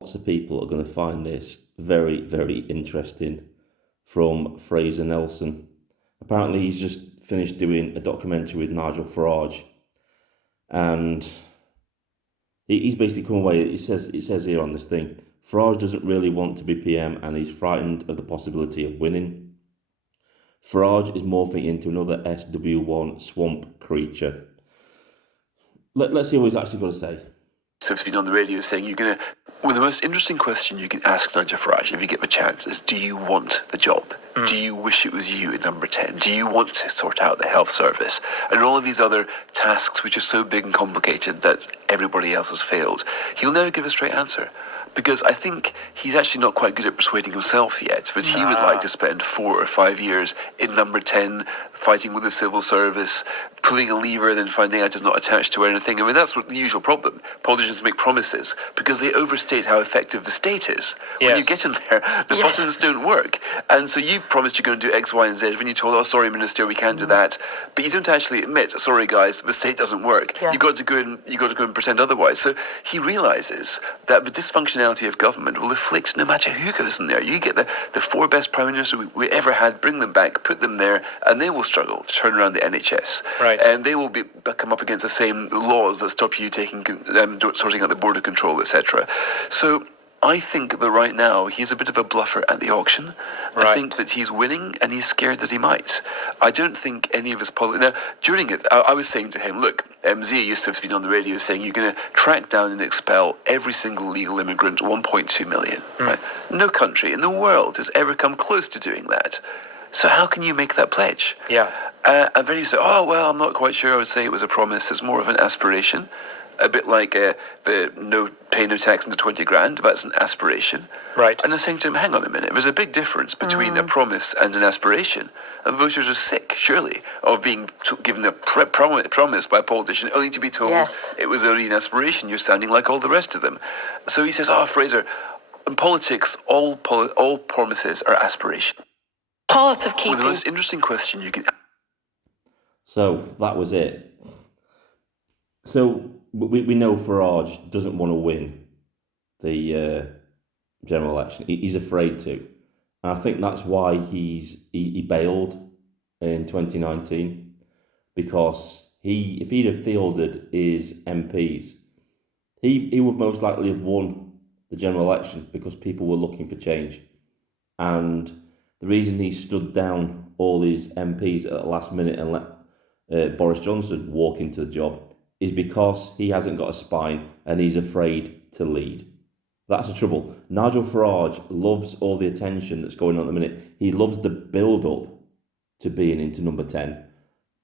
Lots of people are going to find this very, very interesting from Fraser Nelson. Apparently, he's just finished doing a documentary with Nigel Farage, and he's basically come away. It says here on this thing, Farage doesn't really want to be PM, and he's frightened of the possibility of winning. Farage is morphing into another SW1 swamp creature. Let's see what he's actually got to say. So it's been on the radio saying you're going to... Well, the most interesting question you can ask Nigel Farage if you get the chance is, do you want the job? Do you wish it was you at number 10? Do you want to sort out the health service? And all of these other tasks which are so big and complicated that everybody else has failed? He'll never give a straight answer. Because I think he's actually not quite good at persuading himself yet, but he would like to spend 4 or 5 years in number 10, fighting with the civil service, pulling a lever, then finding out it's not attached to anything. I mean, that's what the usual problem. Politicians make promises because they overstate how effective the state is. When you get in there, the buttons don't work. And so you've promised you're going to do X, Y, and Z. When you told, oh, sorry, Minister, we can't do that. But you don't actually admit, sorry, guys, the state doesn't work. You've got to go and pretend otherwise. So he realises that the dysfunctionality of government will afflict no matter who goes in there. You get the 4 best prime ministers we ever had, bring them back, put them there, and they will struggle to turn around the NHS. Right. And they will come up against the same laws that stop you sorting out the border control, etc. So I think that right now he's a bit of a bluffer at the auction. Right. I think that he's winning and he's scared that he might. I don't think any of his Now, during it, I was saying to him, look, Zia used to have been on the radio saying you're going to track down and expel every single legal immigrant, 1.2 million. Right? No country in the world has ever come close to doing that. So how can you make that pledge? Yeah. And then you say, oh, well, I'm not quite sure. I would say it was a promise. It's more of an aspiration. A bit like the no pay no tax under 20 grand. That's an aspiration. Right. And I'm saying to him, hang on a minute. There's a big difference between a promise and an aspiration. And voters are sick, surely, of being given a promise by a politician only to be told it was only an aspiration. You're sounding like all the rest of them. So he says, oh, Fraser, in politics, all promises are aspiration. Part of keeping... Well, the most interesting question you can... So that was it. So we know Farage doesn't want to win the general election. He's afraid to. And I think that's why he bailed in 2019, because if he'd have fielded his MPs, he would most likely have won the general election because people were looking for change. And the reason he stood down all his MPs at the last minute and let Boris Johnson walk into the job is because he hasn't got a spine and he's afraid to lead. That's the trouble. Nigel Farage loves all the attention that's going on at the minute. He loves the build-up to being into number 10.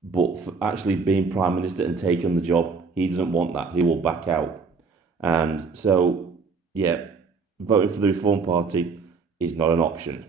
But for actually being Prime Minister and taking the job, he doesn't want that. He will back out. And so, yeah, voting for the Reform Party is not an option.